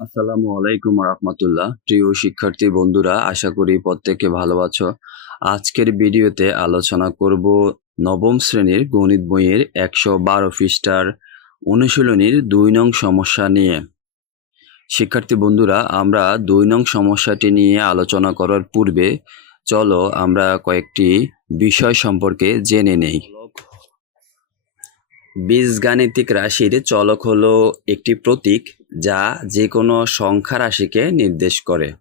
আসসালামু আলাইকুম রহমতুল্লাহ। প্রিয় শিক্ষার্থী বন্ধুরা, আশা করি প্রত্যেকে ভালো আছো। আজকের ভিডিওতে আলোচনা করব নবম শ্রেণির গণিত বইয়ের একশো বারো পৃষ্ঠার অনুশীলনীর দুই নং সমস্যা নিয়ে। শিক্ষার্থী বন্ধুরা, আমরা দুই নং সমস্যাটি নিয়ে আলোচনা করার পূর্বে চলো আমরা কয়েকটি বিষয় সম্পর্কে জেনে নেই। বীজগাণিতিক রাশির চলক হলো একটি প্রতীক যা যে কোনো সংখ্যা রাশিকে নির্দেশ করে।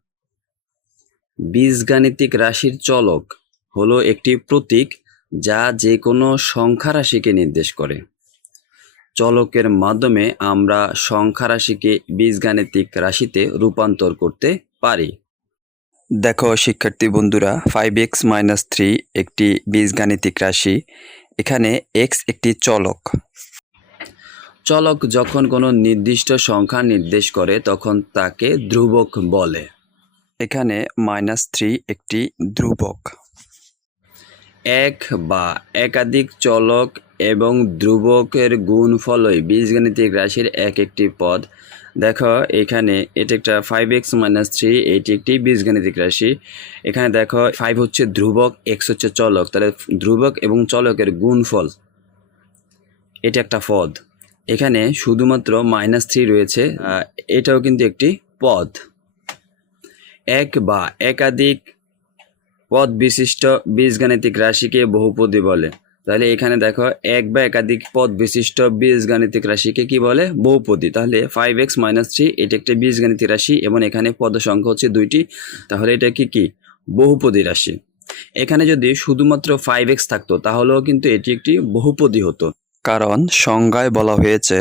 বীজগাণিতিক রাশির চলক হলো একটি প্রতীক যা যে কোনো সংখ্যা রাশিকে নির্দেশ করে। চলকের মাধ্যমে আমরা সংখ্যা রাশিকে বীজগাণিতিক রাশিতে রূপান্তর করতে পারি। দেখো শিক্ষার্থী বন্ধুরা ফাইভ এক্স মাইনাস থ্রি একটি বীজগাণিতিক রাশি। এখানে এক্স একটি চলক। চলক যখন কোনো নির্দিষ্ট সংখ্যা নির্দেশ করে, তখন তাকে ধ্রুবক বলে। এখানে মাইনাস থ্রি একটি ধ্রুবক। এক বা একাধিক চলক এবং ধ্রুবকের গুণফলই বীজগাণিতিক রাশির এক একটি পদ। দেখো, এখানে এটা একটা ফাইভ এক্স মাইনাস থ্রি এটি একটি বীজগাণিতিক রাশি। এখানে দেখো ফাইভ হচ্ছে ধ্রুবক এক্স হচ্ছে চলক। তাহলে ধ্রুবক এবং চলকের গুণফল, এটা একটা পদ। এখানে শুধুমাত্র মাইনাস থ্রি রয়েছে এটাও কিন্তু একটি পদ। এক বা একাধিক পদ বিশিষ্ট বীজগাণিতিক রাশিকে বহুপদী বলে। তাহলে এখানে দেখো, এক বা একাধিক পদ বিশিষ্ট বীজগাণিতিক রাশিকে কি বলে? বহুপদী। তাহলে ফাইভ এক্স মাইনাস থ্রি এটি একটি বীজগাণিতিক রাশি এবং এখানে পদ সংখ্যা হচ্ছে দুইটি। তাহলে এটা কি কি? বহুপদী রাশি। এখানে যদি শুধুমাত্র ফাইভ এক্স থাকতো, তাহলেও কিন্তু এটি একটি বহুপদী হতো। কারণ সংজ্ঞায় বলা হয়েছে,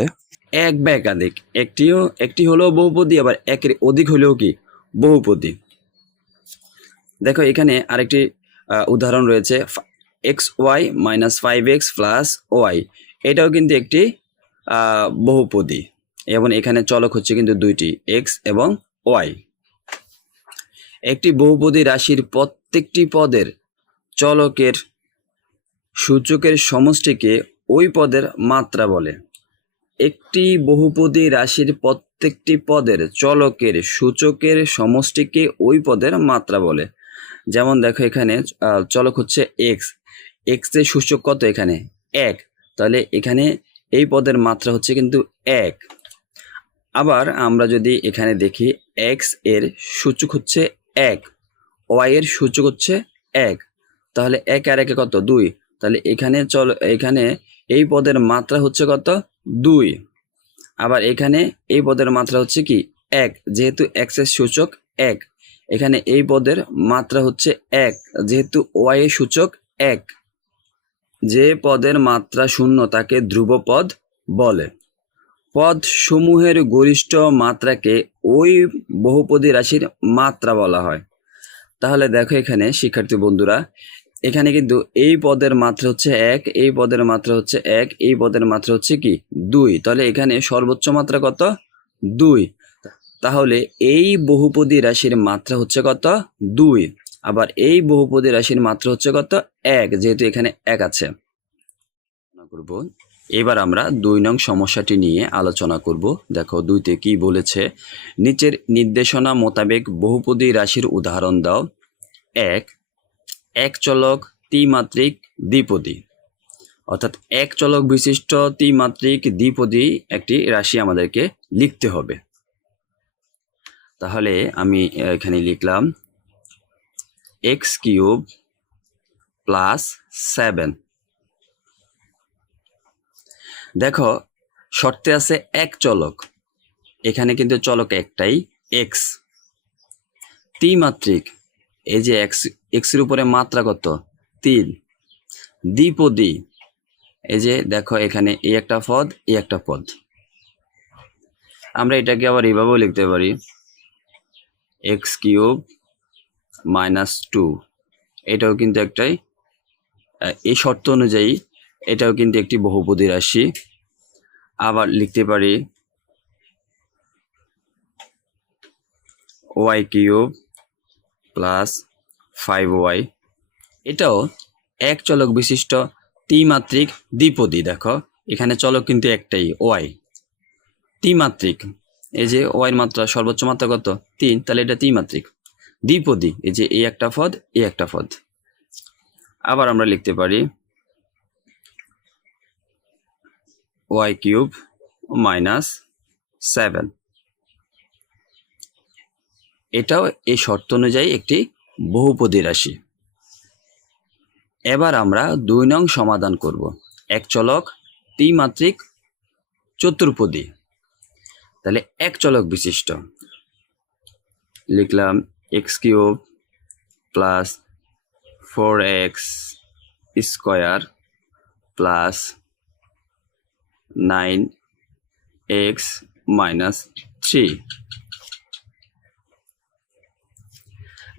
এক বা একাধিক। একটিও, একটি হলেও বহুপদী, আবার একের অধিক হলেও কি? বহুপদী। দেখো, এখানে আরেকটি উদাহরণ রয়েছে x y minus five x plus y. এটাও কিন্তু একটি বহুপদী। এবং এখানে চলক হচ্ছে কিন্তু দুইটি, এক্স এবং ওয়াই। একটি বহুপদী রাশির প্রত্যেকটি পদের চলকের সূচকের সমষ্টিকে ওই পদের মাত্রা বলে। একটি বহুপদী রাশির প্রত্যেকটি পদের চলকের সূচকের সমষ্টিকে ওই পদের মাত্রা বলে। যেমন দেখো এখানে চলক হচ্ছে এক্স এক্সের সূচক কত এখানে? এক। তাহলে এখানে এই পদের মাত্রা হচ্ছে কিন্তু এক। আবার আমরা যদি এখানে দেখি এক্সের সূচক হচ্ছে এক। ওয়াই এর সূচক হচ্ছে এক। তাহলে এক আর একে কত? দুই। তাহলে এখানে চল, এখানে এই পদের মাত্রা হচ্ছে কত? দুই। আবার এখানে এই পদের মাত্রা হচ্ছে কি? এক। যেহেতু এক্সের সূচক এক, এখানে এই পদের মাত্রা হচ্ছে এক। যেহেতু ওয়াই এর সূচক এক, যে পদের মাত্রা শূন্য তাকে ধ্রুব পদ বলে। পদ সমূহের গরিষ্ঠ মাত্রাকে ওই বহুপদী রাশির মাত্রা বলা হয়। তাহলে দেখো এখানে, শিক্ষার্থী বন্ধুরা এখানে কিন্তু এই পদের মাত্রা হচ্ছে এক, এই পদের মাত্রা হচ্ছে এক, এই পদের মাত্রা হচ্ছে কি? দুই। তাহলে এখানে সর্বোচ্চ মাত্রা কত? দুই। তাহলে এই বহুপদী রাশির মাত্রা হচ্ছে কত? দুই। আবার এই বহুপদী রাশির মাত্রা হচ্ছে কত? এক, যেহেতু এখানে এক আছে। করব। এবার আমরা দুই নং সমস্যাটি নিয়ে আলোচনা করব। দেখো, দুইতে কি বলেছে? নিচের নির্দেশনা মোতাবেক বহুপদী রাশির উদাহরণ দাও। এক এক চলক ত্রিমাত্রিক দ্বিপদী। অর্থাৎ এক চলক বিশিষ্ট ত্রিমাত্রিক দ্বিপদী একটি রাশি আমাদেরকে লিখতে হবে। তাহলে আমি এখানে লিখলাম এক্স কিউব প্লাস সেভেন। দেখো, শর্তে আছে এক চলক। এখানে কিন্তু চলক একটাই এক্স ত্রিমাত্রিক, এই যে এক্স এক্সের উপরে মাত্রা কত? তিন। দ্বিপদী এই যে দেখো এখানে এই একটা পদ এই একটা পদ। আমরা এটাকে আবার এইভাবেও লিখতে পারি। X cube minus two. এটাও কিন্তু একটাই এই শর্ত অনুযায়ী এটাও কিন্তু একটি বহুপদী রাশি। আবার লিখতে পারি y cube plus five y এটাও এক চলক বিশিষ্ট ত্রিমাত্রিক দ্বিপদী, দেখো। এখানে চলক কিন্তু একটাই ওয়াই ত্রিমাত্রিক, এই যে ওয়াইয়ের মাত্রা সর্বোচ্চ মাত্রা কত? তিন, তাহলে এটা ত্রিমাত্রিক। দ্বিপদী, এই যে এই একটা পদ এই একটা পদ। আবার আমরা লিখতে পারি ওয়াই কিউব মাইনাস সেভেন। এটাও এই শর্ত অনুযায়ী একটি বহুপদী রাশি। এবার আমরা দুই নং সমাধান করব। এক চলক, ত্রিমাত্রিক, চতুর্পদী। তাহলে এক চলক বিশিষ্ট। লিখলাম x cube plus four x square plus nine x minus three.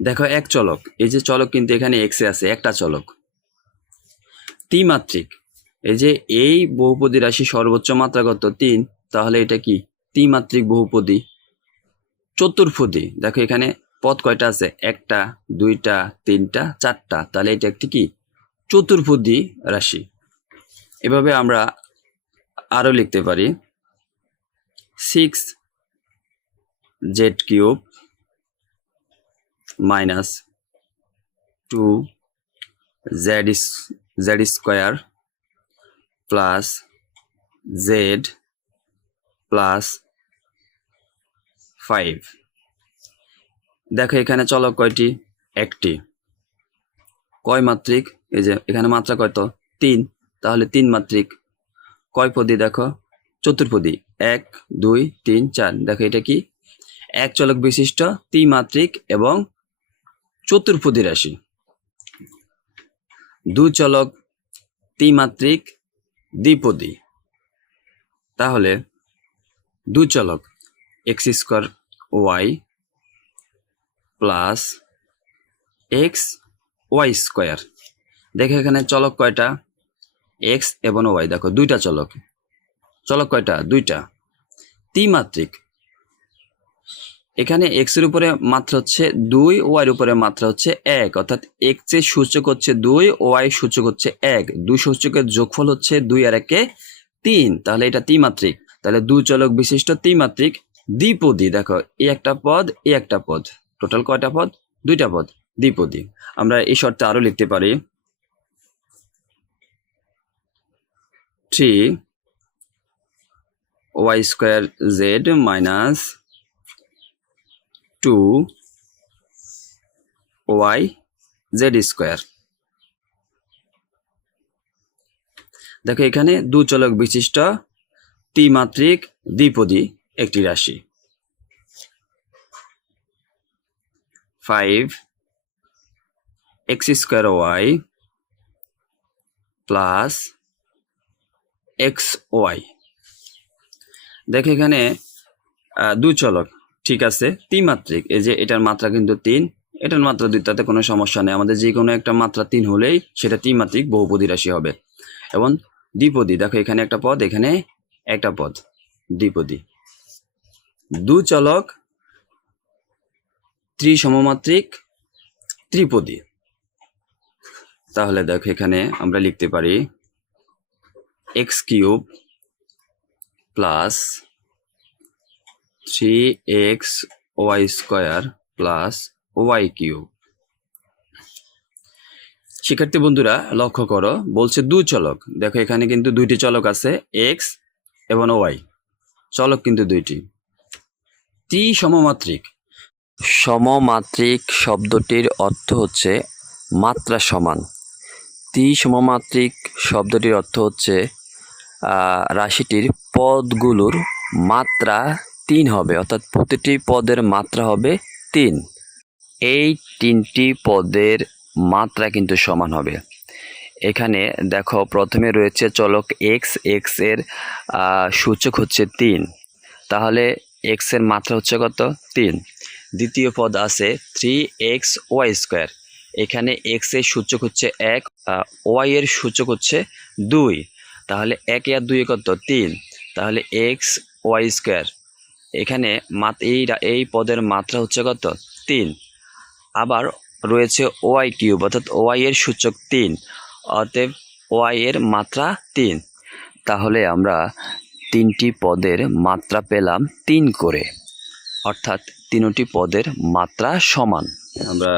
দেখো, এক চলক। এই যে চলক কিন্তু এখানে এক্সে আছে, একটা চলক। ত্রিমাত্রিক। এই যে এই বহুপদী রাশি সর্বোচ্চ মাত্রাগত তিন, তাহলে এটা কি? ত্রিমাত্রিক বহুপদী। চতুর্পদী দেখো, এখানে পদ কয়টা আছে? একটা, দুইটা, তিনটা, চারটা। তাহলে এটা একটি কি? চতুর্পদী রাশি। এভাবে আমরা আরও লিখতে পারি। Six z cube minus two z z square plus z plus five দেখো এখানে চলক কয়টি? একটি। কয় মাত্রিক? এই যে এখানে মাত্রা কয়ত? তিন। তাহলে তিন মাত্রিক। কয় পদী দেখো? চতুর্পদী। এক, দুই, তিন, চার। দেখো এটা কি? এক চলক বিশিষ্ট ত্রিমাত্রিক এবং চতুর্পদী রাশি। দুই চলক, ত্রিমাত্রিক, দ্বিপদী। তাহলে দুই চলক, x square y plus x y square. দেখো এখানে চলক কয়টা? এক্স এবং ওয়াই। দেখো, দুইটা চলক। চলক কয়টা? দুইটা। ত্রিমাত্রিক। এখানে এক্সের উপরে মাত্রা হচ্ছে দুই ওয়াই এর উপরে মাত্রা হচ্ছে এক। অর্থাৎ এক্সের সূচক হচ্ছে দুই ওয়াই সূচক হচ্ছে এক। দুই সূচকের যোগফল হচ্ছে দুই আর একে তিন। তাহলে এটা ত্রিমাত্রিক। তাহলে দুই চলক বিশিষ্ট ত্রিমাত্রিক দ্বিপদী। দেখো এই একটা পদ এই একটা পদ। টোটাল কয়টা পদ? দুইটা পদ। দ্বিপদী। আমরা এই শর্তে আরও লিখতে পারি। Three y square z minus two y z square. দেখো এখানে দু চলক বিশিষ্ট ত্রিমাত্রিক দ্বিপদী একটি রাশি। Five x square y plus x y. দেখো এখানে দু চলক ঠিক আছে ত্রিমাত্রিক এই যে এটার মাত্রা কিন্তু তিন, এটার মাত্রা দুই তাতে কোনো সমস্যা নেই। আমাদের যে কোনো একটা মাত্রা তিন হলেই সেটা ত্রিমাত্রিক বহুপদী রাশি হবে। এবং দ্বিপদী, দেখো এখানে একটা পদ, এখানে একটা পদ, দ্বিপদী। দু চলক ত্রিসমমাত্রিক ত্রিপদী। তাহলে দেখো এখানে আমরা লিখতে পারি x cube plus three x y square plus y cube শিক্ষার্থী বন্ধুরা, লক্ষ্য করো, বলছে দু চলক। দেখো, এখানে কিন্তু দুইটি চলক আছে এক্স এবং ওয়াই চলক কিন্তু দুইটি। ত্রি সমমাত্রিক। সমমাত্রিক শব্দটির অর্থ হচ্ছে মাত্রা সমান। ত্রি সমমাত্রিক শব্দটির অর্থ হচ্ছে রাশিটির পদগুলোর মাত্রা তিন হবে, অর্থাৎ প্রতিটি পদের মাত্রা হবে তিন। এই তিনটি পদের মাত্রা কিন্তু সমান হবে। এখানে দেখো, প্রথমে রয়েছে চলক এক্স এক্সের সূচক হচ্ছে তিন। তাহলে এক্সের মাত্রা হচ্ছে কত? তিন। দ্বিতীয় পদ আছে থ্রি এক্স ওয়াই স্কোয়ার এখানে এক্সের সূচক হচ্ছে এক ওয়াই এর সূচক হচ্ছে দুই। তাহলে এক আর দুই কত? তিন। তাহলে এক্স ওয়াই স্কোয়ার এখানে মাত, এই এই পদের মাত্রা হচ্ছে কত? তিন। আবার রয়েছে ওয়াই কিউব, অর্থাৎ ওয়াই এর সূচক তিন, অতএব ওয়াই এর মাত্রা তিন। তাহলে আমরা তিনটি পদের মাত্রা পেলাম তিন করে, অর্থাৎ তিনটি পদের মাত্রা সমান। আমরা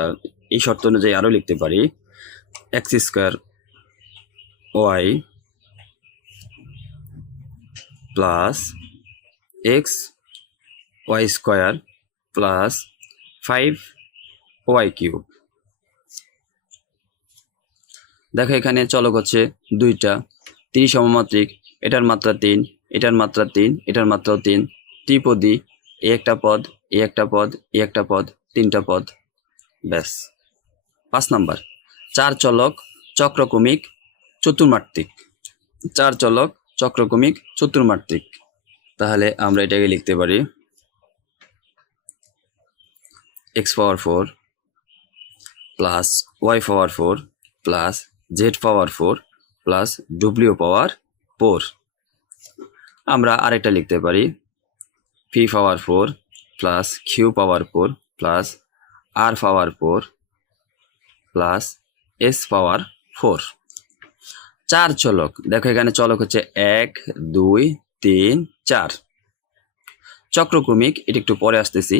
এই শর্ত অনুযায়ী আরও লিখতে পারি, x square y plus x y square plus five y cube দেখো এখানে চলক হচ্ছে দুইটা। তিন সমমাত্রিক, এটার মাত্রা তিন, এটার মাত্রা তিন, এটার মাত্রাও তিন। ত্রিপদী, এ একটা পদ, এ একটা পদ, এ একটা পদ, তিনটা পদ। ব্যাস। পাঁচ নাম্বার। চার চলক চক্রকমিক চতুর্মাত্রিক। চার চলক চক্রকমিক চতুর্মাত্রিক। তাহলে আমরা এটাকে লিখতে পারি x power four plus y power four plus z power four plus W power four আমরা আরেকটা লিখতে পারি। P power four plus q power four plus r power four plus s power four চার চলক। দেখো এখানে চলক হচ্ছে এক, দুই, তিন, চার। চক্রক্রমিক, এটা একটু পরে আসতেছি।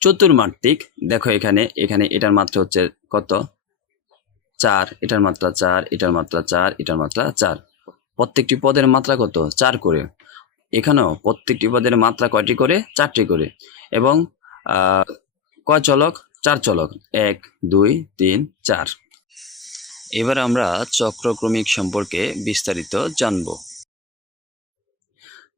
চতুর্মাত্রিক, দেখো এখানে এখানে এটার মাত্রা হচ্ছে কত? চার, এটার মাত্রা চার, এটার মাত্রা চার, এটার মাত্রা চার। প্রত্যেকটি পদের মাত্রা কত? চার করে। এখানেও প্রত্যেকটি পদের মাত্রা কয়টি করে? চারটি করে। এবং কয় চলক? চার চলক। এক, দুই, তিন, চার। এবার আমরা চক্রক্রমিক সম্পর্কে বিস্তারিত জানব।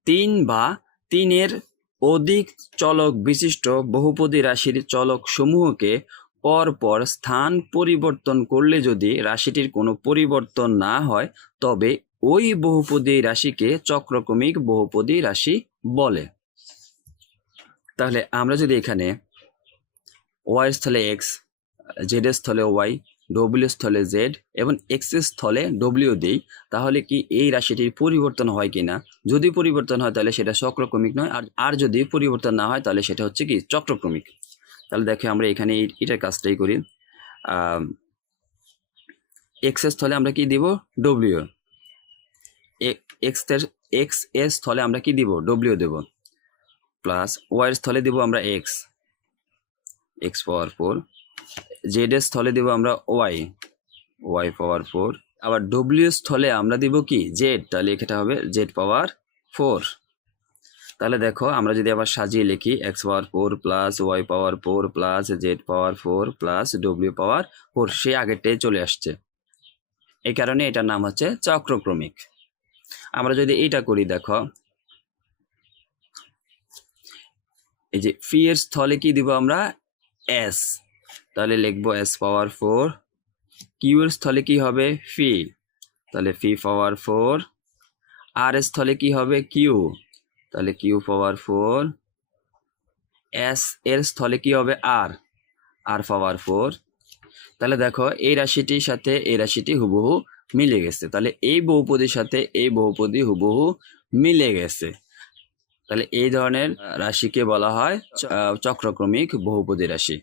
তিন বা তিনের অধিক চলক বিশিষ্ট বহুপদী রাশির চলক সমূহকে পরপর স্থান পরিবর্তন করলে যদি রাশিটির কোনো পরিবর্তন না হয়, তবে ওই বহুপদী রাশিকে চক্রক্রমিক বহুপদী রাশি বলে। তাহলে আমরা যদি এখানে ওয়াই স্থলে এক্স জেড স্থলে ওয়াই ডব্লিউ স্থলে জেড এবং এক্স স্থলে ডব্লিউ দিই, তাহলে কি এই রাশিটির পরিবর্তন হয় কিনা? যদি পরিবর্তন হয় তাহলে সেটা চক্রক্রমিক নয়, আর আর যদি পরিবর্তন না হয় তাহলে সেটা হচ্ছে কি চক্রক্রমিক। তাহলে দেখে আমরা এখানে এটার কাজটাই করি। এক্স স্থলে আমরা কি দিব? ডব্লিউ এক্স এক্সের স্থলে আমরা কি দিব? ডব্লিউ দেব। প্লাস ওয়াই স্থলে দিব আমরা x x power four z এর স্থলে দিব আমরা ওয়াই ওয়াই পাওয়ার ফোর আবার ডব্লিউ স্থলে আমরা দিব কি? জেড তাহলে এখানে হবে জেড পাওয়ার ফোর তাহলে দেখো, আমরা যদি আবার সাজিয়ে লিখি x power four plus y power four plus z power four plus W power four সে আগেরটাই চলে আসছে। এই কারণে এটার নাম হচ্ছে চক্রক্রমিক। আমরা যদি এইটা করি, দেখো, এই যে ফি এর স্থলে কি দিব আমরা? এস তাহলে লিখব এস পাওয়ার ফোর কিউ এর স্থলে কি হবে? ফি তাহলে ফি পাওয়ার ফোর আর এর স্থলে কি হবে? কিউ তাহলে কিউ পাওয়ার ফোর এস এর স্থলে কি হবে? আর আর পাওয়ার ফোর তাহলে দেখো, এই রাশিটির সাথে এই রাশিটি হুবহু মিলে গেছে। তাহলে এই বহুপদীর সাথে এই বহুপদী হুবহু মিলে গেছে। তাহলে এই ধরনের রাশিকে বলা হয় চক্রক্রমিক বহুপদী রাশি।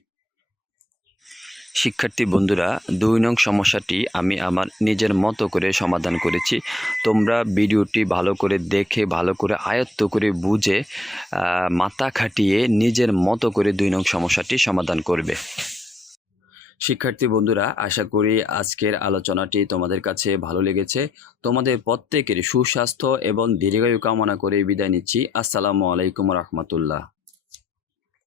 শিক্ষার্থী বন্ধুরা, দুই নং সমস্যাটি আমি আমার নিজের মতো করে সমাধান করেছি। তোমরা ভিডিওটি ভালো করে দেখে, ভালো করে আয়ত্ত করে বুঝে মাথা খাটিয়ে নিজের মতো করে দুই নং সমস্যাটি সমাধান করবে। শিক্ষার্থী বন্ধুরা, আশা করি আজকের আলোচনাটি তোমাদের কাছে ভালো লেগেছে। তোমাদের প্রত্যেকের সুস্বাস্থ্য এবং দীর্ঘায়ু কামনা করে বিদায় নিচ্ছি। আসসালামু আলাইকুম রহমতুল্লাহ।